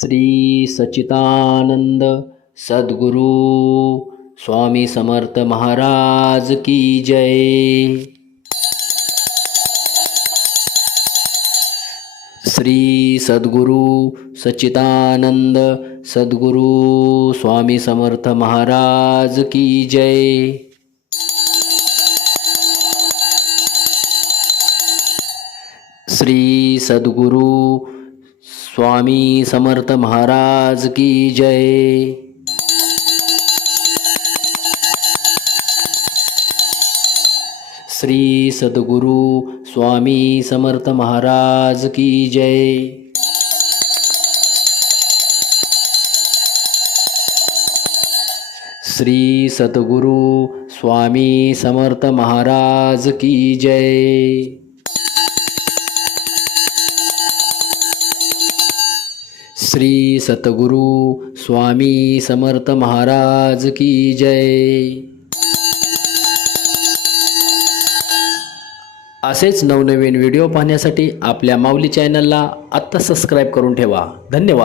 श्री सच्चिदानंद सद्गुरु स्वामी समर्थ महाराज की जय। श्री सद्गुरु सच्चिदानंद सद्गुरु स्वामी समर्थ महाराज की जय। श्री सद्गुरु स्वामी समर्थ महाराज की जय। श्री सद्गुरु स्वामी समर्थ महाराज की जय। श्री सद्गुरु स्वामी समर्थ महाराज की जय। श्री सद्गुरु स्वामी समर्थ महाराज की जय। असेच नवनवीन व्हिडिओ पाहण्यासाठी आपल्या माऊली चॅनलला आत्ता सबस्क्राईब करून ठेवा। धन्यवाद।